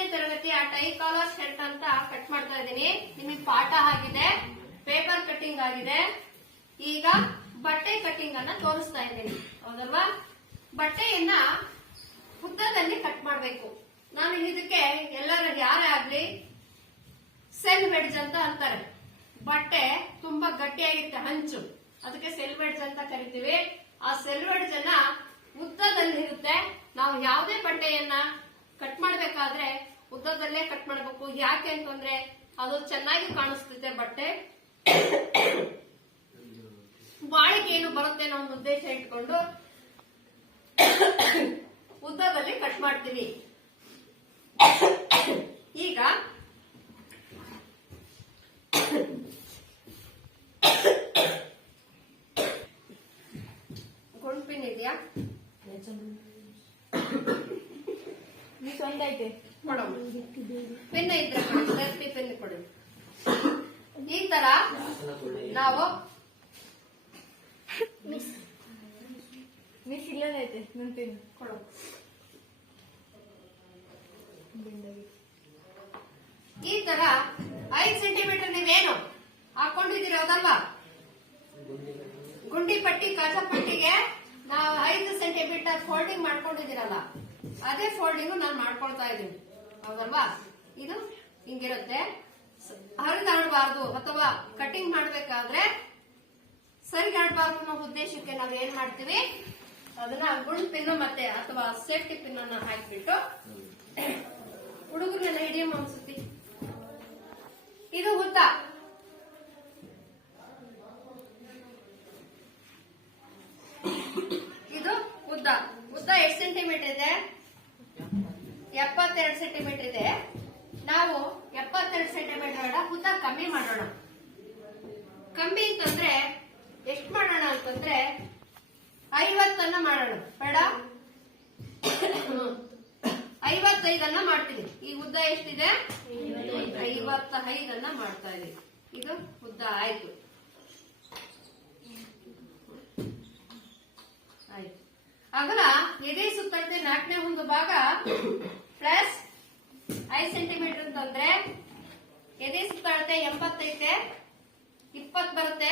ಒಂಬತ್ತನೇ ಆ tie collar shirt ಅಂತ ಕಟ್ ಮಾಡ್ತಾ ಇದ್ದೀನಿ. ನಿಮಗೆ ಪಾಠ ಆಗಿದೆ. ಪೇಪರ್ ಕಟ್ಟಿಂಗ್ ಆಗಿದೆ. ಈಗ ಬಟ್ಟೆ ಕಟ್ಟಿಂಗ್ ಅನ್ನ ತೋರಿಸ್ತಾ ಇದ್ದೀನಿ. ಹೌದಲ್ವಾ? ಬಟ್ಟೆಯನ್ನ ಉದ್ದದಲ್ಲಿ ಕಟ್ ಮಾಡಬೇಕು. ನಾನು ಇದಕ್ಕೆ ಎಲ್ಲರ ಯಾರೇ ಆಗ್ಲಿ ಸೆಲ್ ಬೆಡ್ಜ್ ಅಂತ ಅಂತಾರೆ. ಬಟ್ಟೆ ತುಂಬಾ ಗಟ್ಟಿಯಾಗಿರುತ್ತೆ, ಹಂಚು. ಅದಕ್ಕೆ ಸೆಲ್ ಬೆಡ್ಜ್ ಅಂತ ಕರಿತೀವಿ. ಆ ಸೆಲ್ ಬೆಡ್ಜ್ ಅನ್ನ ಉದ್ದದಲ್ಲಿರುತ್ತೆ. ನಾವು ಯಾವುದೇ ಬಟ್ಟೆಯನ್ನ ಕಟ್ ಮಾಡ್ಬೇಕಾದ್ರೆ ಉದ್ದದಲ್ಲೇ ಕಟ್ ಮಾಡ್ಬೇಕು. ಯಾಕೆ ಅಂತಂದ್ರೆ ಅದು ಚೆನ್ನಾಗಿ ಕಾಣಿಸ್ತೈತೆ ಬಟ್ಟೆ. ಬಾಳಿಕೆ ಏನು ಬರುತ್ತೆ ಅನ್ನೋ ಒಂದು ಉದ್ದೇಶ ಇಟ್ಕೊಂಡು ಉದ್ದದಲ್ಲಿ ಕಟ್ ಮಾಡ್ತೀವಿ ಈಗ ಗುಂಡ್ಪಿನ್ ಇದೆಯಾ ಈ ಸ್ವಂತ ಐತೆ ಕೊಡು ಪೆನ್ ಇದ್ರೆ ಕೊಡಿ ಸೇಫ್ಟಿ ಪೆನ್ ಕೊಡಿ ಈ ತರ ನಾವು ಮಿಸ್ ಇಲ್ಲನೇ ಐತೆ ನನ್ನ ಪೆನ್ ಕೊಡು ಈ ತರ ಐದ್ ಸೆಂಟಿಮೀಟರ್ ನೀವೇನು ಹಾಕೊಂಡಿದ್ದೀರ ಹೌದಲ್ವಾ ಗುಂಡಿ ಪಟ್ಟಿ ಕಸ ಪಟ್ಟಿಗೆ ನಾವು ಐದು ಸೆಂಟಿಮೀಟರ್ ಫೋಲ್ಡಿಂಗ್ ಮಾಡ್ಕೊಂಡಿದ್ದೀರಲ್ಲ ಅದೇ ಫೋಲ್ಡಿಂಗ್ ನಾನು ಮಾಡ್ಕೊಳ್ತಾ ಇದ್ದೀನಿ. ಹೌದಲ್ವಾ? ಇದು ಹಿಂಗಿರುತ್ತೆ. ಹರಿದಾಡಬಾರ್ದು ಅಥವಾ ಕಟಿಂಗ್ ಮಾಡ್ಬೇಕಾದ್ರೆ ಸರಿಗಾಡಬಾರ್ದು ಅನ್ನೋ ಉದ್ದೇಶಕ್ಕೆ ನಾವು ಏನ್ ಮಾಡ್ತೀವಿ? ಅದನ್ನ ಗುಂಡ್ ಪಿನ್ ಮತ್ತೆ ಅಥವಾ ಸೇಫ್ಟಿ ಪಿನ್ ಅನ್ನ ಹಾಕಿಬಿಟ್ಟು ಹುಡುಗರನ್ನೆಲ್ಲ ಹಿಡಿಯಮ್ಮ ಅನ್ಸುತ್ತಿ ಇದು ಉದ್ದ ಇದು ಉದ್ದ. ಉದ್ದ ಎಷ್ಟು ಸೆಂಟಿಮೀಟರ್ ಇದೆ? ಎಪ್ಪತ್ತೆರಡು ಸೆಂಟಿಮೀಟರ್ ಇದೆ. ನಾವು ಎಪ್ಪತ್ತೆರಡು ಸೆಂಟಿಮೀಟರ್ ಬೇಡ ಉದ್ದ ಕಮ್ಮಿ ಮಾಡೋಣ. ಕಮ್ಮಿ ಅಂತಂದ್ರೆ ಎಷ್ಟು ಮಾಡೋಣ ಅಂತಂದ್ರೆ ಐವತ್ತನ್ನ ಮಾಡೋಣ. ಬೇಡ? ಐವತ್ತೈದನ್ನ ಮಾಡ್ತೀವಿ. ಈ ಉದ್ದ ಎಷ್ಟಿದೆ? ಐವತ್ತೈದನ್ನ ಮಾಡ್ತಾ ಇದೀವಿ. ಇದು ಉದ್ದ ಆಯ್ತು. ಅಗಲ ಎದೆ ಸುತ್ತಳತೆ ನಾಲ್ಕನೇ ಒಂದು ಭಾಗ ಪ್ಲಸ್ ಐದು ಸೆಂಟಿಮೀಟರ್ ಅಂತಂದ್ರೆ ಎದೆ ಸುತ್ತಳತೆ ಎಂಬತ್ತೈತೆ ಇಪ್ಪತ್ ಬರುತ್ತೆ.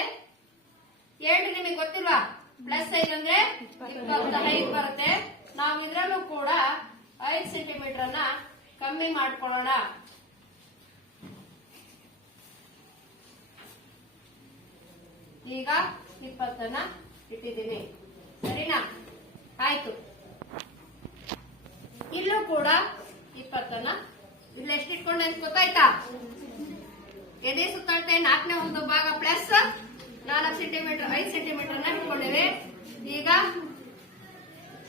ಎರಡು ನಿಮಗೆ ಗೊತ್ತಿಲ್ವಾ? ಪ್ಲಸ್ ಐದು ಅಂದ್ರೆ ಇಪ್ಪತ್ತೈದು ಬರುತ್ತೆ. ನಾವು ಇದ್ರಲ್ಲೂ ಕೂಡ ಐದು ಸೆಂಟಿಮೀಟರ್ ಅನ್ನ ಕಮ್ಮಿ ಮಾಡ್ಕೊಳ್ಳೋಣ. ಈಗ ಇಪ್ಪತ್ತನ್ನ ಇಟ್ಟಿದ್ದೀನಿ. ಸರಿನಾ? ಆಯ್ತು. ಇಲ್ಲೂ ಕೂಡ ಇಪ್ಪತ್ತನ್ನ ಇಲ್ಲಿ ಎಷ್ಟು ಇಟ್ಕೊಂಡೆ ಅಂತ ಗೊತ್ತಾಯ್ತಾ? ಎದೆ ಸುತ್ತಳತೆ ನಾಲ್ಕನೇ ಒಂದು ಭಾಗ ಪ್ಲಸ್ ನಾಲ್ಕು ಸೆಂಟಿಮೀಟರ್ ಐದು ಸೆಂಟಿಮೀಟರ್ನ ಇಟ್ಕೊಂಡಿವೆ. ಈಗ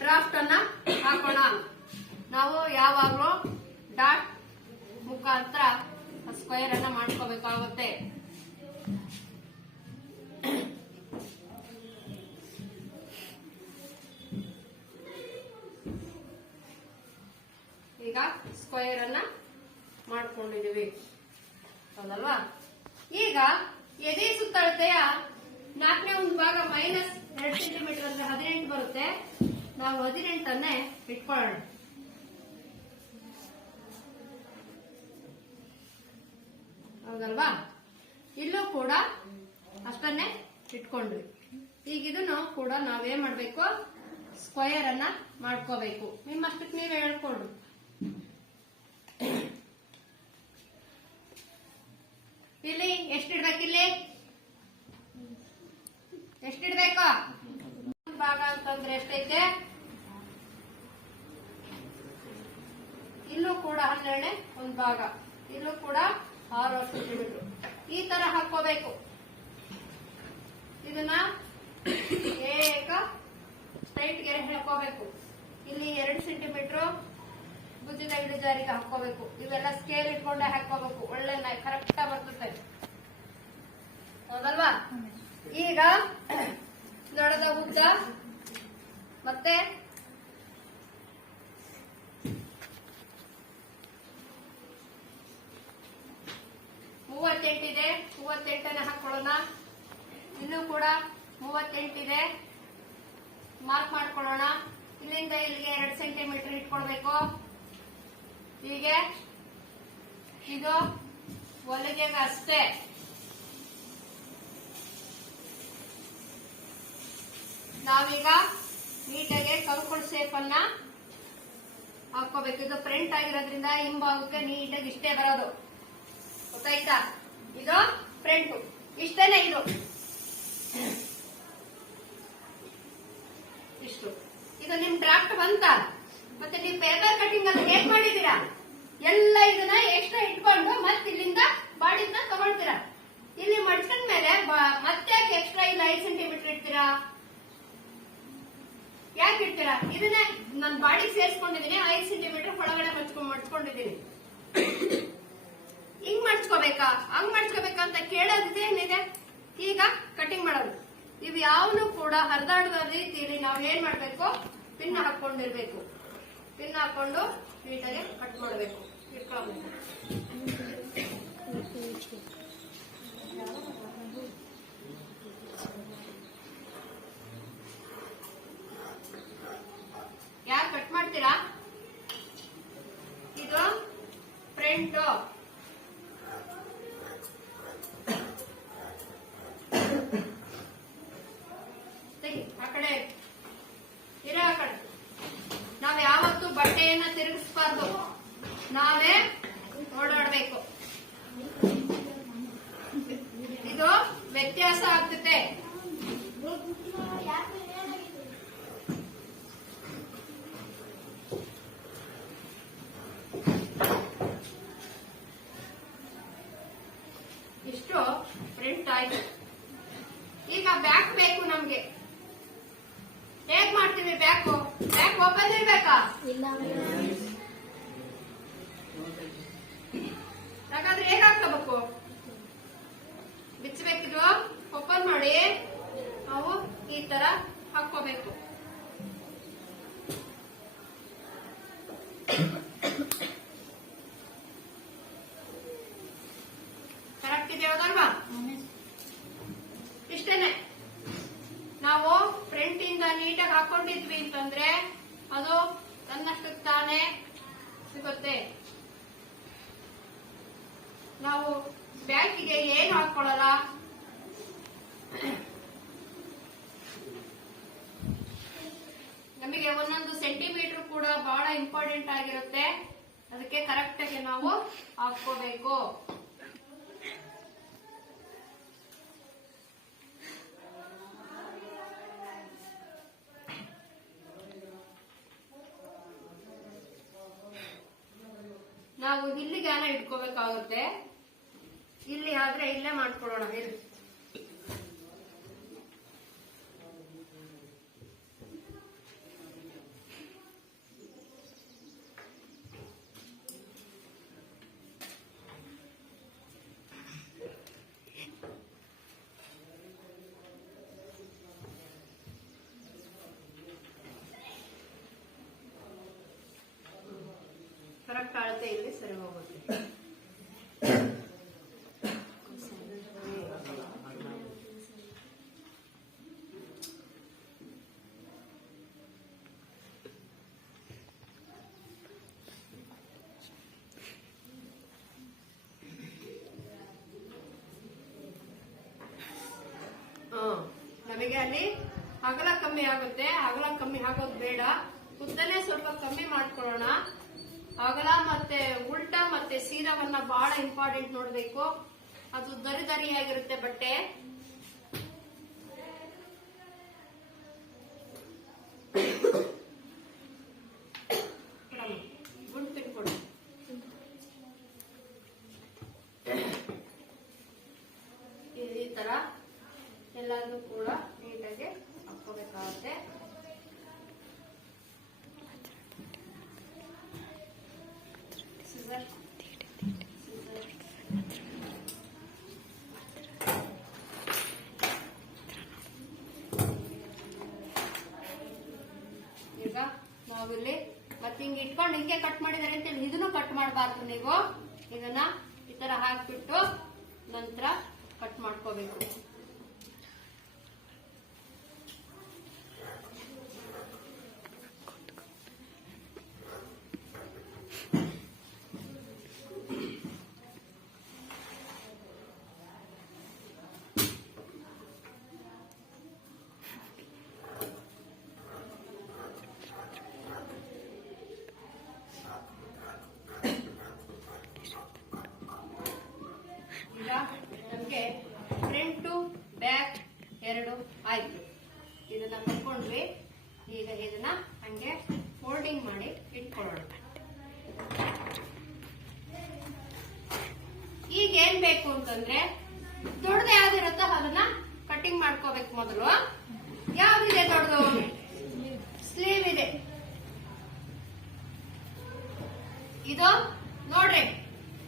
ಡ್ರಾಫ್ಟ್ ಅನ್ನ ಹಾಕೋಣ. ನಾವು ಯಾವಾಗಲೂ ಡಾಟ್ ಮುಖಾಂತರ ಸ್ಕ್ವೇರ್ ಅನ್ನ ಮಾಡ್ಕೋಬೇಕಾಗುತ್ತೆ. ಸ್ಕ್ವೇರ್ ಅನ್ನ ಮಾಡ್ಕೊಂಡಿದೀವಿ ಹೌದಲ್ವಾ? ಈಗ ಎದೆ ಸುತ್ತಳತೆಯ ನಾಲ್ಕನೇ ಒಂದು ಭಾಗ ಮೈನಸ್ ಎರಡು ಸೆಂಟಿಮೀಟರ್ ಅಂದ್ರೆ ಹದಿನೆಂಟು ಬರುತ್ತೆ. ನಾವು ಹದಿನೆಂಟನ್ನೇ ಇಟ್ಕೊಳ್ಳೋಣ. ಹೌದಲ್ವಾ? ಇಲ್ಲೂ ಕೂಡ ಅಷ್ಟನ್ನೇ ಇಟ್ಕೊಂಡ್ವಿ. ಈಗ ಇದನ್ನು ಕೂಡ ನಾವೇನ್ ಮಾಡ್ಬೇಕು? ಸ್ಕ್ವಯರ್ ಅನ್ನ ಮಾಡ್ಕೋಬೇಕು. ನಿಮ್ಮಷ್ಟಕ್ಕೆ ನೀವೇ ಹೇಳ್ಕೊಡ್ರಿ. ಇಲ್ಲಿ ಎಷ್ಟಿಡ್ಬೇಕು ಇಲ್ಲಿ? ಎಷ್ಟಿಡ್ಬೇಕು ಭಾಗ ಅಂತಂದ್ರೆ ಎಷ್ಟೈತೆ? ಇಲ್ಲೂ ಕೂಡ ಹನ್ನೆರಡನೇ ಒಂದ್ ಭಾಗ. ಇಲ್ಲೂ ಕೂಡ ಆರು ಸೆಂಟಿಮೀಟರ್ ಈ ತರ ಹಾಕೋಬೇಕು ಇದನ್ನ ಏಕ ಸ್ಟ್ರೈಟ್ ಗೆರೆ ಹಾಕೋಬೇಕು ಇಲ್ಲಿ ಎರಡು ಭುಜದ ಇಳಿಜಾರಿಗೆ ಹಾಕೋಬೇಕು ಇವೆಲ್ಲ ಸ್ಕೇಲ್ ಇಟ್ಕೊಂಡೆ ಹಾಕೋಬೇಕು ಒಳ್ಳೆ ಕರೆಕ್ಟ್ ಬರ್ತದೆ. ಹೌದಲ್ವಾ? ಈಗ ದೊಡ್ಡದ ಉದ್ದ ಮತ್ತೆ ಮೂವತ್ತೆಂಟಿದೆ. ಮೂವತ್ತೆಂಟನೇ ಹಾಕೊಳ್ಳೋಣ ಇನ್ನೂ ಕೂಡ ಮೂವತ್ತೆಂಟಿದೆ. ಮಾರ್ಕ್ ಮಾಡ್ಕೊಳ್ಳೋಣ. ಇಲ್ಲಿಂದ ಇಲ್ಲಿಗೆ ಎರಡು ಸೆಂಟಿಮೀಟರ್ ಇಟ್ಕೊಳ್ಬೇಕು. ಹೀಗೆ? ಇದು ಹೊಲಿಗೆ ಅಷ್ಟೇ. ನಾವೀಗ ನೀಟಾಗಿ ಕಲ್ಕೊಂಡ್ ಶೇಪ್ ಅನ್ನ ಹಾಕೋಬೇಕು ಇದು ಫ್ರಂಟ್ ಆಗಿರೋದ್ರಿಂದ ಹಿಂಭಾಗಕ್ಕೆ ನೀಟಾಗಿ ಇಷ್ಟೇ ಬರೋದು. ಗೊತ್ತಾಯ್ತಾ? ಇದು ಫ್ರಂಟ್ ಇಷ್ಟೇನೆ ಇದು? ಇಷ್ಟು. ಇದು ನಿಮ್ ಡ್ರಾಫ್ಟ್ ಬಂತ? ಮತ್ತೆ ನೀವು ಪೇಪರ್ ಕಟಿಂಗ್ ಅನ್ನು ಹೇಗ್ ಮಾಡಿದೀರಾ ಎಲ್ಲ ಇದನ್ನ ಎಕ್ಸ್ಟ್ರಾ ಇಟ್ಕೊಂಡು ಮತ್ತೆ ಇಲ್ಲಿಂದ ಬಾಡಿನ ತಗೊಳ್ತೀರಾ? ಇಲ್ಲಿ ಮಡ್ಸ್ಕೊಂಡ್ ಮೇಲೆ ಮತ್ತೆ ಯಾಕೆ ಎಕ್ಸ್ಟ್ರಾ ಇಲ್ಲ ಐದು ಸೆಂಟಿಮೀಟರ್ ಇಡ್ತೀರಾ? ಯಾಕೆ ಇಡ್ತೀರಾ? ಇದನ್ನ ನನ್ನ ಬಾಡಿ ಸೇರಿಸ್ಕೊಂಡಿದೀನಿ, ಐದು ಸೆಂಟಿಮೀಟರ್ ಒಳಗಡೆ ಮಡ್ಸ್ಕೊಂಡ್ ಮಡ್ಸ್ಕೊಂಡಿದೀನಿ ಹಿಂಗ್ ಮಡ್ಸ್ಕೋಬೇಕಾ? ಹಂಗ್ ಮಡ್ಸ್ಕೋಬೇಕಾ ಅಂತ ಕೇಳೋದಿದೆ ಏನಿದೆ ಈಗ ಕಟಿಂಗ್ ಮಾಡೋದು. ಇವ್ ಯಾವನು ಕೂಡ ಹರಿದಾಡದ ರೀತಿಯಲ್ಲಿ ನಾವು ಏನ್ ಮಾಡ್ಬೇಕು? ಪಿನ್ ಹಾಕೊಂಡಿರ್ಬೇಕು ಪಿನ್ ಹಾಕೊಂಡು ನೀಟಾಗಿ ಕಟ್ ಮಾಡಬೇಕು. ಇಟ್ಕೊಳ್ಬೇಕು ಯಾರು ಕಟ್ ಮಾಡ್ತೀರಾ? ಇದು ಫ್ರಂಟ್ ತೆಗಿ ಆ ಕಡೆ ಇರೋ ಆ ಕಡೆ ನಾವ್ ಯಾವತ್ತು ಬಟ್ಟೆಯನ್ನ ತಿರುಗಿಸ್ಬಾರ್ದು ನಾವೇ ಓಡಾಡ್ಬೇಕು ಇದು ವ್ಯತ್ಯಾಸ ಆಗ್ತದೆ ಇಷ್ಟು ಪ್ರಿಂಟ್ ಆಯ್ತು ಈಗ ಬ್ಯಾಕ್ ಬೇಕು ನಮ್ಗೆ ಹೇಗ್ ಮಾಡ್ತೀವಿ ಬ್ಯಾಕು ಬ್ಯಾಕ್ ಓಪನ್ ಇರ್ಬೇಕಾ ಹಾಗಾದ್ರೆ ಹೇಗ್ ಹಾಕೋಬೇಕು ಬಿಚ್ಚಬೇಕಿದು ಓಪನ್ ಮಾಡಿ ನಾವು ಈ ತರ ಹಾಕೋಬೇಕು ಹೌದಲ್ವಾ ಇಷ್ಟೇನೆ. ನಾವು ಫ್ರಂಟ್ ಇಂದ ನೀಟಾಗಿ ಹಾಕೊಂಡಿದ್ವಿ ಅಂತಂದ್ರೆ ಅದು ತನ್ನಷ್ಟಕ್ಕೆ ತಾನೇ ಸಿಗುತ್ತೆ. ನಾವು ಬ್ಯಾಂಕಿಗೆ ಏನು ಹಾಕೊಳ್ಳಲ್ಲ ನಮಗೆ ಒಂದೊಂದು ಸೆಂಟಿಮೀಟರ್ ಕೂಡ ಬಹಳ ಇಂಪಾರ್ಟೆಂಟ್ ಆಗಿರುತ್ತೆ. ಅದಕ್ಕೆ ಕರೆಕ್ಟ್ ಆಗಿ ನಾವು ಹಾಕೋಬೇಕು ನಾವು ಇಲ್ಲಿಗೆ ಎಲ್ಲ ಇಟ್ಕೋಬೇಕಾಗುತ್ತೆ. ಇಲ್ಲಿ ಆದ್ರೆ ಇಲ್ಲೇ ಮಾಡ್ಕೊಡೋಣ ಇರು. ಕರೆಕ್ಟ್ ಅಳತೆ ಇಲ್ಲಿ ಸರಿ ಹೋಗುತ್ತೆ. ನಮಗೆ ಅಲ್ಲಿ ಅಗಲ ಕಮ್ಮಿ ಆಗುತ್ತೆ. ಅಗಲ ಕಮ್ಮಿ ಆಗೋದು ಬೇಡ. ಉದ್ದನೆ ಸ್ವಲ್ಪ ಕಮ್ಮಿ ಮಾಡ್ಕೊಳ್ಳೋಣ. ಅಗಲ ಮತ್ತೆ ಉಲ್ಟಾ ಮತ್ತೆ ಸೀರವನ್ನ ಬಹಳ ಇಂಪಾರ್ಟೆಂಟ್ ನೋಡ್ಬೇಕು. ಅದು ದರಿ ದರಿಯಾಗಿರುತ್ತೆ ಬಟ್ಟೆ ಕೊಡಮ್ಮ. ಗುಂಡು ತಿನ್ಕೊಡು ಈ ತರ ಎಲ್ಲಾದ್ರೂ ಕೂಡ ನೀಟಾಗಿ ಹಾಕೋಬೇಕಾಗುತ್ತೆ Scissor. Scissor. ಈಗ ನಾವಿಲ್ಲಿ ಮತ್ತೆ ಹಿಂಗೆ ಇಟ್ಕೊಂಡು ಹಿಂಗೆ ಕಟ್ ಮಾಡಿದಾರೆ ಅಂತೇಳಿ ಇದನ್ನು ಕಟ್ ಮಾಡಬಾರ್ದು ನೀವು. ಇದನ್ನ ಈ ತರ ಹಾಕ್ಬಿಟ್ಟು ನಂತರ ಕಟ್ ಮಾಡ್ಕೋಬೇಕು. ಬೇಕು ಅಂತಂದ್ರೆ ದೊಡ್ಡದು ಯಾವ್ದಿರುತ್ತೋ ಅದನ್ನ ಕಟಿಂಗ್ ಮಾಡ್ಕೋಬೇಕು ಮೊದಲು. ಯಾವ್ದಿದೆ ದೊಡ್ಡದು ಸ್ಲೀವ್ ಇದೆ ಇದು ನೋಡ್ರಿ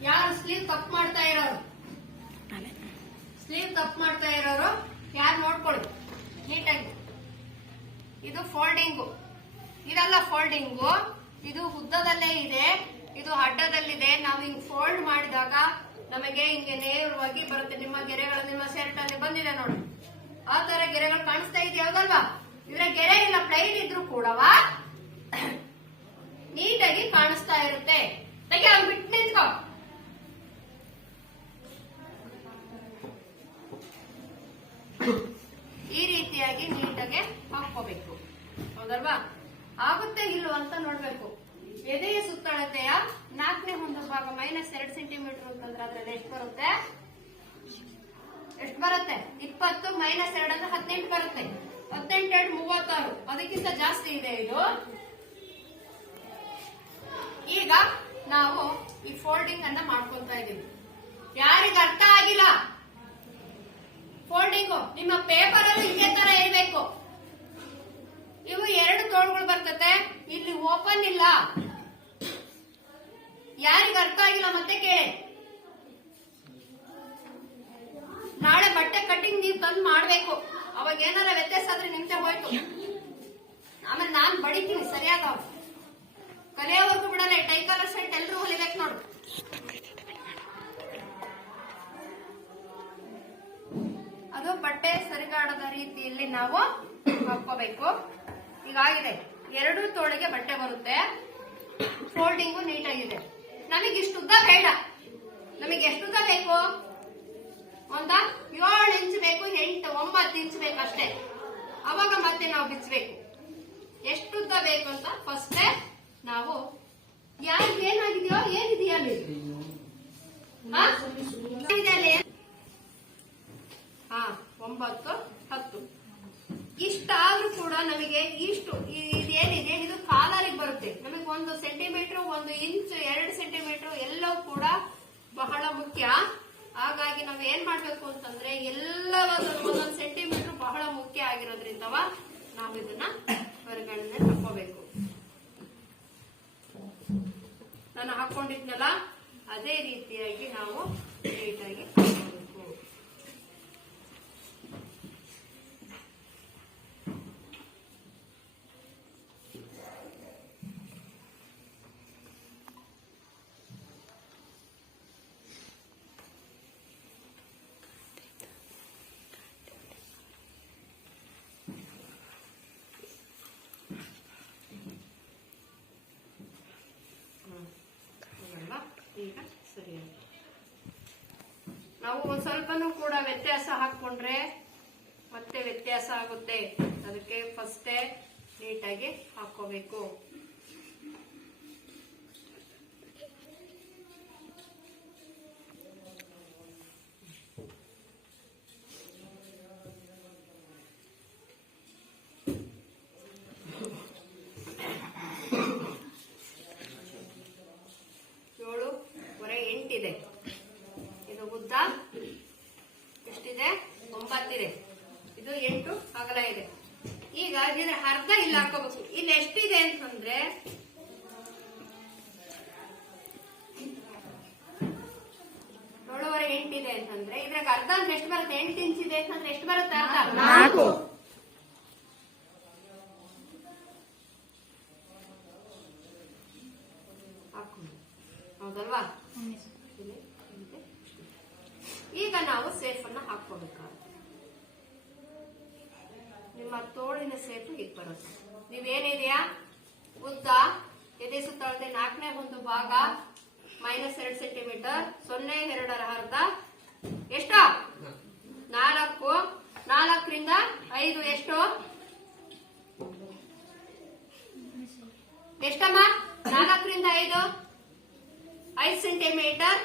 ಯಾರು ಸ್ಲೀವ್ ಕಪ್ ಮಾಡ್ತಾ ಇರೋರು ಸ್ಲೀವ್ ಕಪ್ ಮಾಡ್ತಾ ಇರೋರು ಯಾರು ನೋಡ್ಕೊಳ್ಳಿ ನೀಟಾಗಿ ಇದು ಫೋಲ್ಡಿಂಗು ಇದಲ್ಲ ಫೋಲ್ಡಿಂಗು ಇದು ಉದ್ದದಲ್ಲೇ ಇದೆ ಇದು ಅಡ್ಡದಲ್ಲಿದೆ ನಾವು ಹಿಂಗ್ ಫೋಲ್ಡ್ ಮಾಡಿದಾಗ ನಮಗೆ ಹಿಂಗೆ ನೇರವಾಗಿ ಬರುತ್ತೆ ನಿಮ್ಮ ಗೆರೆಗಳು ನಿಮ್ಮ ಶರ್ಟ್ ಅಲ್ಲಿ ಬಂದಿದೆ ನೋಡಿ ಆ ತರ ಗೆರೆಗಳು ಕಾಣಿಸ್ತಾ ಇದೆಯಾ ಹೌದಲ್ವಾ ಇದ್ರೆ ಗೆರೆ ಇಲ್ಲ ಪ್ಲೈನ್ ಇದ್ರು ಕೂಡವಾ ನೀಟಾಗಿ ಕಾಣಿಸ್ತಾ ಇರುತ್ತೆ ತೆಗೆ ಅವ್ನ್ ಬಿಟ್ಟು ನಿಂತ್ಕೋ ಈ ರೀತಿಯಾಗಿ ನೀಟಾಗಿ ಹಾಕೋಬೇಕು ಹೌದಲ್ವಾ ಆಗುತ್ತೆ ಇಲ್ವಾ ಅಂತ ನೋಡ್ಬೇಕು ಎದೆಯ ಸುತ್ತಳತೆಯ ನಾಲ್ಕನೇ ಒಂದು ಭಾಗ ಮೈನಸ್ ಎರಡ್ ಸೆಂಟಿಮೀಟರ್ ಅಂತಂದ್ರೆ ಅದ್ರಲ್ಲಿ ಎಷ್ಟು ಬರುತ್ತೆ ಎಷ್ಟು ಬರುತ್ತೆ ಇಪ್ಪತ್ತು ಮೈನಸ್ ಎರಡು ಅಂದ್ರೆ ಹದಿನೆಂಟು ಬರುತ್ತೆ ಹದಿನೆಂಟು ಎರಡು ಮೂವತ್ತಾರು ಅದಕ್ಕಿಂತ ಜಾಸ್ತಿ ಇದೆ ಇದು ಈಗ ನಾವು ಈ ಫೋಲ್ಡಿಂಗ್ ಅನ್ನ ಮಾಡ್ಕೊಂತ ಇದೀವಿ ಯಾರಿಗ ಅರ್ಥ ಆಗಿಲ್ಲ ಫೋಲ್ಡಿಂಗು ನಿಮ್ಮ ಪೇಪರ್ ಅಲ್ಲಿ ಇದೇ ತರ ಇರ್ಬೇಕು ಇವು ಎರಡು ತೋಳುಗಳು ಬರ್ತತೆ ಇಲ್ಲಿ ಓಪನ್ ಇಲ್ಲ ಯಾರಿಗ ಅರ್ಥ ಆಗಿಲ್ಲ ಮತ್ತೆ ಕೇಳಿ. ನಾಳೆ ಬಟ್ಟೆ ಕಟ್ಟಿಂಗ್ ನೀವು ತಂದು ಮಾಡ್ಬೇಕು. ಅವಾಗ ಏನಾರ ವ್ಯತ್ಯಾಸ ಆದ್ರೆ ನಿಮ್ಗೆ ಹೋಯ್ತು. ಆಮೇಲೆ ನಾನ್ ಬಡಿತೀನಿ ಸರಿಯಾದ ಕಲಿಯೋವರೆಗೂ ಬಿಡಲ್ಲ ಟೈ ಕಲರ್ ಶರ್ಟ್ ಎಲ್ರು ಹೊಲಿಬೇಕು ನೋಡು. ಅದು ಬಟ್ಟೆ ಸರಿಗಾಡದ ರೀತಿಯಲ್ಲಿ ನಾವು ಹಾಕೋಬೇಕು ಈಗಾಗಿದೆ ಎರಡು ತೋಳಿಗೆ ಬಟ್ಟೆ ಬರುತ್ತೆ. ಫೋಲ್ಡಿಂಗು ನೀಟಾಗಿದೆ. ನಮಗೆ ಇಷ್ಟು ಉದ್ದ ಬೇಡ. ನಮಗೆ ಎಷ್ಟು ಉದ್ದ ಬೇಕು? ಒಂದ ಏಳು ಇಂಚ್ ಬೇಕು, ಎಂಟು, ಒಂಬತ್ತು ಇಂಚ್ ಬೇಕು ಅಷ್ಟೇ. ಅವಾಗ ಮತ್ತೆ ನಾವು ಬಿಚ್ಚಬೇಕು ಎಷ್ಟು ಉದ್ದ ಬೇಕು ಅಂತ ಫಸ್ಟೇ ನಾವು ಯಾರಿಗೆ ಏನಾಗಿದೆಯೋ ಏನಿದೆಯಾ ಅಲ್ಲಿ. ಹಾ? ಹಾ, ಒಂಬತ್ತು, ಹತ್ತು. ಇಷ್ಟಾದ್ರೂ ಕೂಡ ನಮಗೆ ಇಷ್ಟು ಇದೇನಿದೆ, ಇದು ಕಾಲರಿಗೆ ಬರುತ್ತೆ. ನಮಗೆ ಒಂದು ಸೆಂಟಿಮೀಟರ್ ಒಂದು ಇಂಚ್ ಎರಡು ಸೆಂಟಿಮೀಟರ್ ಎಲ್ಲವೂ ಕೂಡ ಬಹಳ ಮುಖ್ಯ. ಹಾಗಾಗಿ ನಾವು ಏನ್ ಮಾಡ್ಬೇಕು ಅಂತಂದ್ರೆ ಎಲ್ಲವೂ ಒಂದೊಂದು ಸೆಂಟಿಮೀಟರ್ ಬಹಳ ಮುಖ್ಯ ಆಗಿರೋದ್ರಿಂದವ ನಾವು ಇದನ್ನ ಹೊರಗಡೆ ಹಾಕೋಬೇಕು ನಾನು ಹಾಕೊಂಡಿದ್ನಲ್ಲ, ಅದೇ ರೀತಿಯಾಗಿ ನಾವು ನೀಟಾಗಿ ಹಾಕೋಬೇಕು ಹ್ಮ್. ಹೌದಲ್ವಾ? ಈಗ ಸರಿ ನಾವು ಒಂದ್ ಸ್ವಲ್ಪನೂ ಕೂಡ ವ್ಯತ್ಯಾಸ ಹಾಕೊಂಡ್ರೆ ಮತ್ತೆ ವ್ಯತ್ಯಾಸ ಆಗುತ್ತೆ. ಅದಕ್ಕೆ ಫಸ್ಟೇ ನೀಟಾಗಿ ಹಾಕೋಬೇಕು ಏಳು ಹೊರೆ ಎಂಟಿದೆ ಇದು ಉದ್ದ ಎಷ್ಟಿದೆ ಒಂಬತ್ತಿದೆ ಇದು ಎಂಟು ಅಗಲ ಇದೆ ಈಗ ಇದ್ರ ಅರ್ಧ ಇಲ್ಲಿ ಹಾಕೋಬೇಕು ಇಲ್ಲಿ ಎಷ್ಟಿದೆ ಅಂತಂದ್ರೆ ಏಳುವರೆ ಎಂಟಿದೆ ಅಂತಂದ್ರೆ ಇದ್ರಾಗ ಅರ್ಧ ಅಂದ್ರೆ ಎಷ್ಟು ಬರುತ್ತೆ ಎಂಟು ಇಂಚ್ ಇದೆ ಅಂತಂದ್ರೆ ಎಷ್ಟು ಬರುತ್ತೆ ಅರ್ಧ ನಾಲ್ಕು ಹಾಕೊಂಡು ಹೌದಲ್ವಾ ಇಲ್ಲಿ, ಇಲ್ಲಿ. ಈಗ ನಾವು ಸೇಫ್ ಅನ್ನ ಹಾಕೋಬೇಕಾಗುತ್ತೆ ನಿಮ್ಮ ತೋಳಿನ ಸೇಫ್ ಈಗ ಬರುತ್ತೆ ನೀವೇನಿದೆಯಾ ಉದ್ದ ಸುತ್ತಳತೆ ನಾಲ್ಕನೇ ಒಂದು ಭಾಗ ಮೈನಸ್ ಎರಡು ಸೆಂಟಿಮೀಟರ್ ಸೊನ್ನೆ ಎರಡರ ಅರ್ಧ. ಎಷ್ಟು? ನಾಲ್ಕು. ನಾಲ್ಕರಿಂದ ಐದು ಎಷ್ಟು? ಎಷ್ಟಮ್ಮ? ನಾಲ್ಕರಿಂದ ಐದು? ಐದು ಸೆಂಟಿಮೀಟರ್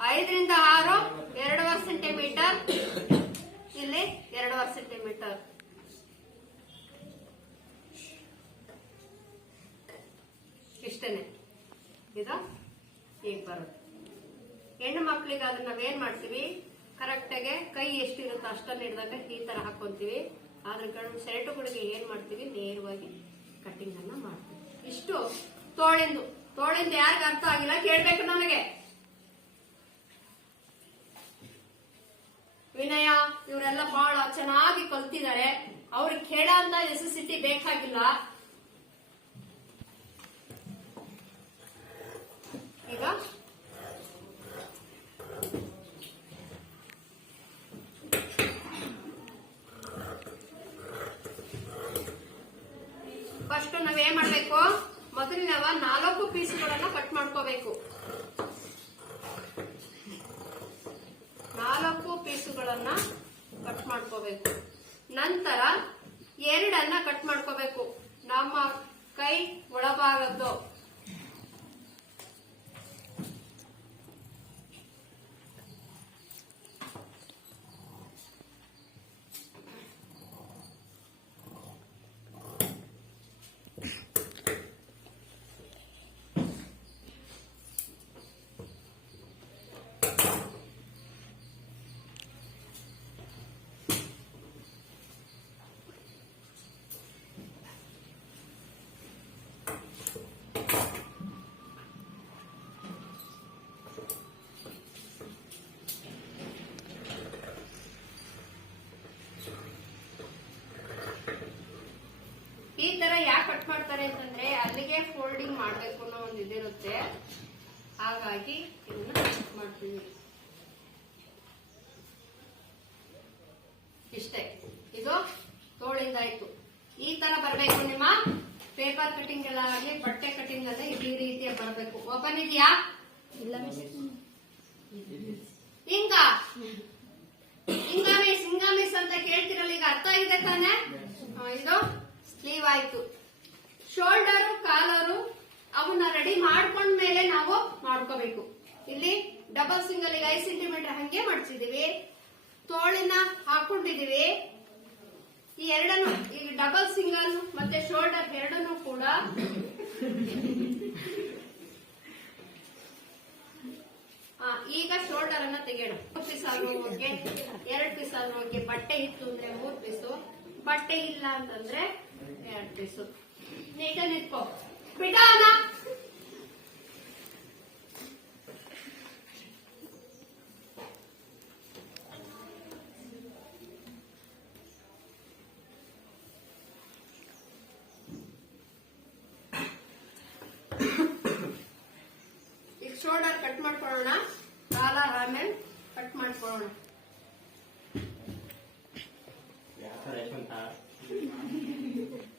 ಐದರಿಂದ ಆರು, ಎರಡೂವರೆ ಸೆಂಟಿಮೀಟರ್ ಇಲ್ಲಿ ಎರಡೂವರೆ ಸೆಂಟಿಮೀಟರ್ ಇಷ್ಟೇನೆ. ಇದು ಈಗ ಬರುತ್ತೆ ಹೆಣ್ಣು ಮಕ್ಳಿಗೆ ಅದನ್ನ ನಾವೇನ್ ಮಾಡ್ತೀವಿ? ಕರೆಕ್ಟಾಗಿ ಕೈ ಎಷ್ಟಿರುತ್ತೋ ಅಷ್ಟನ್ನು ಹಿಡಿದಾಗ ಈ ತರ ಹಾಕೊಂತೀವಿ. ಆದ್ರೆ ಗಂಡು ಸೆರೆಟುಗಳಿಗೆ ಏನ್ ಮಾಡ್ತೀವಿ? ನೇರವಾಗಿ ಕಟಿಂಗ್ ಅನ್ನ ಮಾಡ್ತೀವಿ. ಇಷ್ಟು ತೋಳಿಂದು. ತೋಳಿಂದ ಯಾರಿಗ ಅರ್ಥ ಆಗಿಲ್ಲ, ಕೇಳ್ಬೇಕು ನನಗೆ ವಿನಯ, ಇವರೆಲ್ಲ ಬಹಳ ಚೆನ್ನಾಗಿ ಕಲ್ತಿದ್ದಾರೆ. ಅವ್ರಿಗೆ ಕೇಳ ಅಂತ ನೆಸೆಸಿಟಿ ಬೇಕಾಗಿಲ್ಲ. ಈಗ ಫಸ್ಟ್ ನಾವೇನ್ ಮಾಡ್ಬೇಕು? ಮೊದಲು ನಾವ ನಾಲ್ಕು ಪೀಸ್ಗಳನ್ನ ಕಟ್ ಮಾಡ್ಕೋಬೇಕು. ನಾಲ್ಕು ಪೀಸುಗಳನ್ನ ಕಟ್ ಮಾಡ್ಕೋಬೇಕು. ನಂತರ ಎರಡನ್ನ ಕಟ್ ಮಾಡ್ಕೋಬೇಕು. ನಮ್ಮ ಕೈ ಒಳಭಾಗದ್ದು ಈ ತರ ಯಾಕೆ ಕಟ್ ಮಾಡ್ತಾರೆ ಅಂತಂದ್ರೆ ಅಲ್ಲಿಗೆ ಫೋಲ್ಡಿಂಗ್ ಮಾಡ್ಬೇಕು ಅನ್ನೋ ಒಂದು ಇದಿರುತ್ತೆ. ಹಾಗಾಗಿ ಇದನ್ನ ಕಟ್ ಮಾಡ್ತೀವಿ. ಇಷ್ಟೇ. ಇದು ತೋಳಿಂದ ಆಯ್ತು ಈ ತರ ಬರ್ಬೇಕು ನಿಮ್ಮ? ಪೇಪರ್ ಕಟಿಂಗ್ ಎಲ್ಲ ಆಗಲಿ ಬಟ್ಟೆ ಕಟಿಂಗ್ ಅಲ್ಲೇ ಈ ರೀತಿಯ ಬರಬೇಕು. ಓಪನ್ ಇದೆಯಾ? ಇಲ್ಲ ಮಿಸ್ ಹಿಂಗ? ಹಿಂಗ ಮಿಸ್ ಹಿಂಗ ಮಿಸ್ ಅಂತ ಕೇಳ್ತಿರಲ್ಲ ಈಗ ಅರ್ಥ ಆಗಿದೆ ತಾನೆ? ಇದು ಸ್ಲೀವ್ ಆಯ್ತು. ಶೋಲ್ಡರ್ ಕಾಲರು ಅವನ್ನ ರೆಡಿ ಮಾಡ್ಕೊಂಡ್ಮೇಲೆ ನಾವು ಮಾಡ್ಕೋಬೇಕು. ಇಲ್ಲಿ ಡಬಲ್ ಸಿಂಗಲ್ ಈಗ ಐದು ಸೆಂಟಿಮೀಟರ್ ಹಂಗೆ ಮಾಡಿಸಿದೀವಿ ತೋಳಿನ ಹಾಕೊಂಡಿದೀವಿ ಈ ಎರಡನ್ನು, ಈಗ ಡಬಲ್ ಸಿಂಗಲ್ ಮತ್ತೆ ಶೋಲ್ಡರ್ ಎರಡನ್ನು ಕೂಡ ಈಗ ಶೋಲ್ಡರ್ ಅನ್ನ ತೆಗೆಯೋಣ. ಮೂರ್ ಪೀಸ್ ಓಕೆ ಎರಡು ಪೀಸ್ ಓಕೆ ಬಟ್ಟೆ ಇತ್ತು ಅಂದ್ರೆ ಮೂರ್ ಪೀಸು ಬಟ್ಟೆ ಇಲ್ಲ ಅಂತಂದ್ರೆ ಎರಡ್ ಪೀಸು ನೀಟಾಗಿ ನಿಂತ್ಕೋ. ಬಿಡೋಣ ಈಗ ಶೋಲ್ಡರ್ ಕಟ್ ಮಾಡ್ಕೊಳ್ಳೋಣ ಕಾಲರ್ ಆಮೇಲೆ ಕಟ್ ಮಾಡ್ಕೊಳ್ಳೋಣ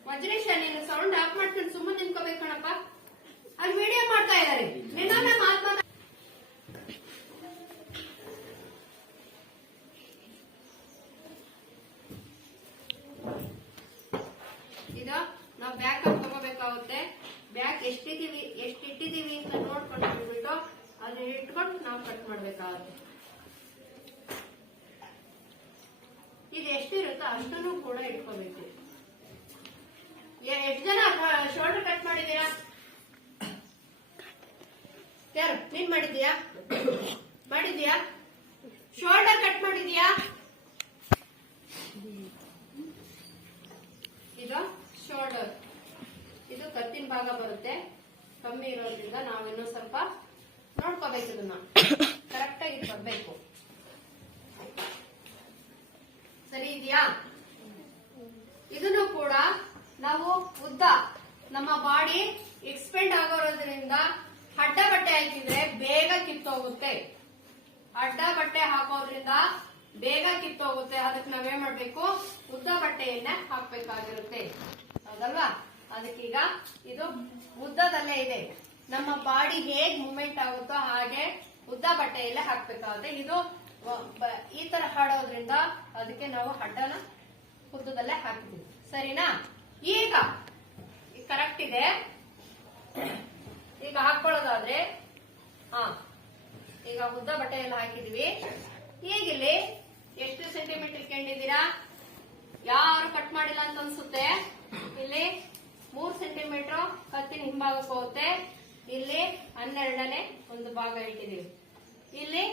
ವಜ್ರೇಶ ನೀನು ಸೌಂಡ್ ಆಫ್ ಮಾಡ್ಕೊಂಡು ಸುಮ್ಮನೆ ನಿಂತ್ಕೋಬೇಕು ಕಣಪ್ಪ ಅಲ್ಲಿ ವಿಡಿಯೋ ಮಾಡ್ತಾ ಇದ್ದಾರೆ ನಿನ್ನೊಮ್ಮೆ ಮಾತಾಡ ಇದು ನಾವು ಬ್ಯಾಕ್ ಅಪ್ ತಗೋಬೇಕಾಗುತ್ತೆ ಬ್ಯಾಕ್ ಎಷ್ಟಿದೀವಿ ಎಷ್ಟು ಇಟ್ಟಿದೀವಿ ಅಂತ ನೋಡ್ಕೊಂಡು ಬಿಟ್ಬಿಟ್ಟು ಅದನ್ನ ಇಟ್ಕೊಂಡು ನಾವು ಕಟ್ ಮಾಡ್ಬೇಕಾಗುತ್ತೆ ಇದು ಎಷ್ಟಿರುತ್ತೋ ಅಷ್ಟನ್ನು ಕೂಡ ಇಟ್ಕೋಬೇಕು ಎಷ್ಟು ಜನ ಶೋಲ್ಡರ್ ಕಟ್ ಮಾಡಿದೀರಾ ಯಾರು ನೀನ್ ಮಾಡಿದ್ಯಾ? ಮಾಡಿದ್ಯಾ? ಶೋಲ್ಡರ್ ಕಟ್ ಮಾಡಿದ್ಯಾ? ಇದು ಶೋಲ್ಡರ್ ಇದು ಕತ್ತಿನ ಭಾಗ ಬರುತ್ತೆ. ಕಮ್ಮಿ ಇರೋದ್ರಿಂದ ನಾವು ಇನ್ನೂ ಸ್ವಲ್ಪ ನೋಡ್ಕೋಬೇಕು ಇದನ್ನ. ಕರೆಕ್ಟ್ ಆಗಿ ಬರ್ಬೇಕು ಸರಿ ಇದೆಯಾ? ಇದನ್ನು ಕೂಡ ನಾವು ಉದ್ದ ನಮ್ಮ ಬಾಡಿ ಎಕ್ಸ್ಪೆಂಡ್ ಆಗೋದ್ರಿಂದ ಅಡ್ಡ ಬಟ್ಟೆ ಹಾಕಿದ್ರೆ ಬೇಗ ಕಿತ್ತೋಗುತ್ತೆ ಅಡ್ಡ ಬಟ್ಟೆ ಹಾಕೋದ್ರಿಂದ ಬೇಗ ಕಿತ್ತೋಗುತ್ತೆ ಅದಕ್ಕೆ ನಾವೇನ್ ಮಾಡ್ಬೇಕು? ಉದ್ದ ಬಟ್ಟೆಯನ್ನ ಹಾಕ್ಬೇಕಾಗಿರುತ್ತೆ. ಹೌದಲ್ವಾ? ಅದಕ್ಕೀಗ ಇದು ಉದ್ದದಲ್ಲೇ ಇದೆ. ನಮ್ಮ ಬಾಡಿ ಹೇಗ್ ಮೂವ್ಮೆಂಟ್ ಆಗುತ್ತೋ ಹಾಗೆ ಉದ್ದ ಬಟ್ಟೆಯಲ್ಲೇ ಹಾಕ್ಬೇಕಾಗುತ್ತೆ. ಇದು ಈ ತರ ಹಾಡೋದ್ರಿಂದ ಅದಕ್ಕೆ ನಾವು ಅಡ್ಡನ ಉದ್ದದಲ್ಲೇ ಹಾಕ್ತೀವಿ. ಸರಿನಾ? ಈಗ ಕರೆಕ್ಟ್ ಇದೆ. ಈಗ ಹಾಕೊಳ್ಳೋದಾದ್ರೆ ಹಾ ಈಗ ಉದ್ದ ಬಟ್ಟೆ ಎಲ್ಲ ಹಾಕಿದೀವಿ. ಈಗಿಲ್ಲಿ ಎಷ್ಟು ಸೆಂಟಿಮೀಟರ್ ಇಟ್ಕೊಂಡಿದ್ದೀರಾ? ಯಾರು ಕಟ್ ಮಾಡಿಲ್ಲ ಅಂತ ಅನ್ಸುತ್ತೆ. ಇಲ್ಲಿ ಮೂರ್ ಸೆಂಟಿಮೀಟರ್ ಕತ್ತಿನ ಹಿಂಭಾಗಕ್ಕೆ ಹೋಗುತ್ತೆ. ಇಲ್ಲಿ ಹನ್ನೆರಡನೇ ಒಂದು ಭಾಗ ಇಟ್ಟಿದೀವಿ ಇಲ್ಲಿ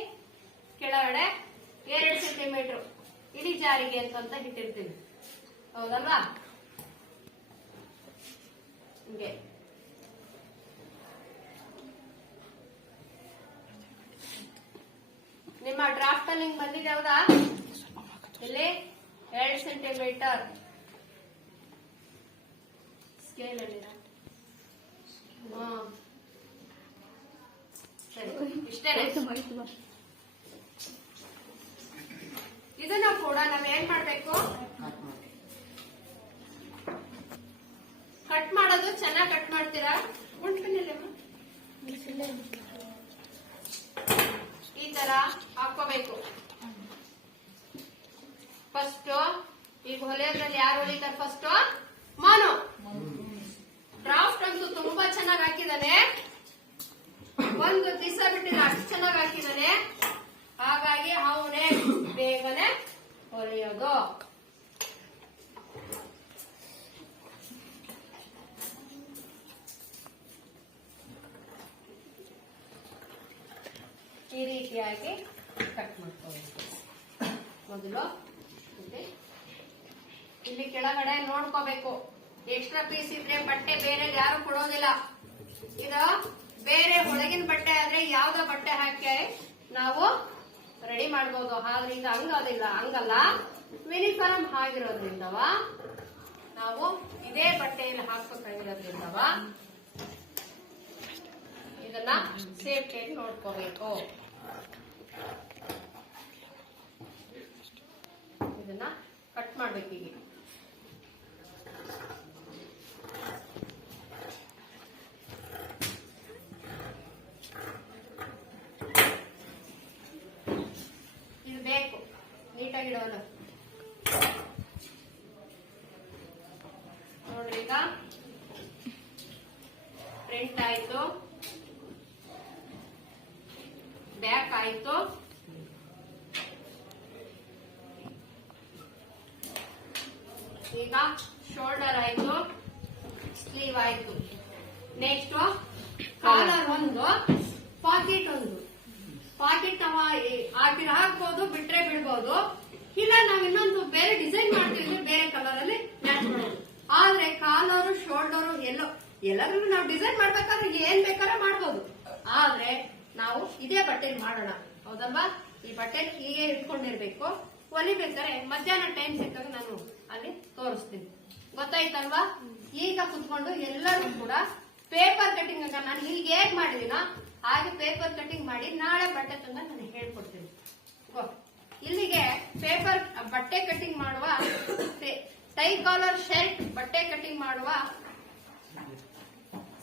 ಕೆಳಗಡೆ ಎರಡು ಸೆಂಟಿಮೀಟರ್ ಇಡೀ ಜಾರಿಗೆ ಅಂತ ಇಟ್ಟಿರ್ತೀವಿ. ಹೌದಲ್ವಾ? ಹಿಂಗೆ. ನಿಮ್ಮ ಡ್ರಾಫ್ಟ್ ಅಲ್ಲಿ ಬಂದಿದೆ ಹೌದಾ? ಇಲ್ಲಿ ಎರಡು ಸೆಂಟಿಮೀಟರ್ ಸ್ಕೇಲ್ ಅಲ್ಲಿ ಇಷ್ಟೇ ಸರಿ ಇಷ್ಟೇನೆ ಇದನ್ನ ಕೂಡ ನಾವ್ ಏನ್ ಮಾಡ್ಬೇಕು ಕಟ್ ಮಾಡೋದು ಚೆನ್ನಾಗ್ ಕಟ್ ಮಾಡ್ತೀರಾ ಉಂಟ್ಕನಿಲ್ಲಮ್ಮ ಈ ತರ ಹಾಕೋಬೇಕು ಫಸ್ಟ್ ಈಗ ಹೊಲಿಯೋದ್ರಲ್ಲಿ ಯಾರು ಹೊಲಿತಾರೆ ಫಸ್ಟ್ ಮಾನು ಡ್ರಾಫ್ಟ್ ಅಂತೂ ತುಂಬಾ ಚೆನ್ನಾಗಿ ಹಾಕಿದಾನೆ ಒಂದು ದಿವಸ ಬಿಟ್ಟಿಲ್ಲ ಅಷ್ಟು ಚೆನ್ನಾಗಿ ಹಾಕಿದಾನೆ ಹಾಗಾಗಿ ಅವನೇ ಬೇಗನೆ ಹೊಲಿಯೋದು ಈ ರೀತಿಯಾಗಿ ಕಟ್ ಮಾಡ್ಕೋಬೇಕು ಮೊದಲು ಇಲ್ಲಿ ಕೆಳಗಡೆ ನೋಡ್ಕೋಬೇಕು. ಎಕ್ಸ್ಟ್ರಾ ಪೀಸ್ ಇದ್ರೆ ಬಟ್ಟೆ ಬೇರೆ ಯಾರು ಕೊಡೋದಿಲ್ಲ. ಇದು ಬೇರೆ ಒಳಗಿನ ಬಟ್ಟೆ ಆದ್ರೆ ಯಾವ್ದ ಬಟ್ಟೆ ಹಾಕಿ ನಾವು ರೆಡಿ ಮಾಡ್ಬೋದು. ಆದ್ರೆ ಇದು ಹಂಗೋದಿಲ್ಲ ಹಂಗಲ್ಲ. ಯೂನಿಫಾರ್ಮ್ ಆಗಿರೋದ್ರಿಂದವ ನಾವು ಇದೇ ಬಟ್ಟೆಯಲ್ಲಿ ಹಾಕ್ಬೇಕಾಗಿರೋದ್ರಿಂದವ ಇದನ್ನ ಸೇಫ್ಟಿಯಾಗಿ ನೋಡ್ಕೋಬೇಕು. ಇದನ್ನ ಕಟ್ ಮಾಡ್ಬೇಕು ಈಗ ಇದು ಬೇಕು ನೀಟಾಗಿ ಇಡೋಣ ನೋಡ್ರಿ ಈಗ ಫ್ರಂಟ್ ಆಯ್ತು ಬ್ಯಾಕ್ ಆಯ್ತು ಶೋಲ್ಡರ್ ಆಯ್ತು ಸ್ಲೀವ್ ಆಯ್ತು. ನೆಕ್ಸ್ಟ್ ಕಾಲರ್ ಒಂದು ಪಾಕೆಟ್ ಒಂದು. ಪಾಕೆಟ್ ನಾವು ಹಾಕಿರ ಹಾಕ್ಬಹುದು ಬಿಟ್ರೆ ಬಿಡ್ಬಹುದು ಇಲ್ಲ, ನಾವ್ ಇನ್ನೊಂದು ಬೇರೆ ಡಿಸೈನ್ ಮಾಡ್ತೀವಿ ಬೇರೆ ಕಲರ್ ಅಲ್ಲಿ ಆದ್ರೆ ಕಾಲರು ಶೋಲ್ಡರು ಎಲ್ಲೋ ಎಲ್ಲರೂ ನಾವು ಡಿಸೈನ್ ಮಾಡ್ಬೇಕಾದ್ರೆ ಏನ್ ಬೇಕಾದ್ರೆ ಮಾಡ್ಬೋದು. ಆದ್ರೆ ನಾವು ಇದೇ ಬಟ್ಟೆ ಮಾಡೋಣ. ಹೌದಲ್ವಾ? ಈ ಬಟ್ಟೆ ಹೀಗೆ ಇಟ್ಕೊಂಡಿರ್ಬೇಕು. ಹೊಲಿಬೇಕಾರೆ ಮಧ್ಯಾಹ್ನ ಟೈಮ್ ಸಿಕ್ಕಾಗ ನಾನು ಅಲ್ಲಿ ತೋರಿಸ್ತೀನಿ ಗೊತ್ತಾಯ್ತಲ್ವಾ? ಈಗ ಕುತ್ಕೊಂಡು ಎಲ್ಲರೂ ಕೂಡ ಪೇಪರ್ ಕಟಿಂಗ್ ಅಂತ ನಾನು ಈಗ ಹೇಗ್ ಮಾಡಿದೀನೋ ಹಾಗೆ ಪೇಪರ್ ಕಟಿಂಗ್ ಮಾಡಿ ನಾಳೆ ಬಟ್ಟೆ ತಂದ ನಾನು ಹೇಳ್ಕೊಡ್ತೀನಿ. ಇಲ್ಲಿಗೆ ಪೇಪರ್ ಬಟ್ಟೆ ಕಟಿಂಗ್ ಮಾಡುವ ಟೈ ಕಾಲರ್ ಶರ್ಟ್ ಬಟ್ಟೆ ಕಟಿಂಗ್ ಮಾಡುವ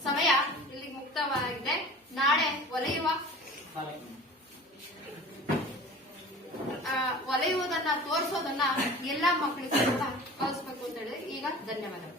ಸಮಯ ಇಲ್ಲಿಗೆ ಮುಕ್ತವಾಗಿದೆ. ನಾಳೆ ಹೊಲೆಯುವ ಆ, ಹೊಲೆಯುವುದನ್ನ ತೋರಿಸೋದನ್ನ ಎಲ್ಲಾ ಮಕ್ಕಳಿಗೆ ಕಲಿಸ್ಬೇಕು ಅಂತ ಹೇಳಿದ್ರೆ ಈಗ ಧನ್ಯವಾದಗಳು.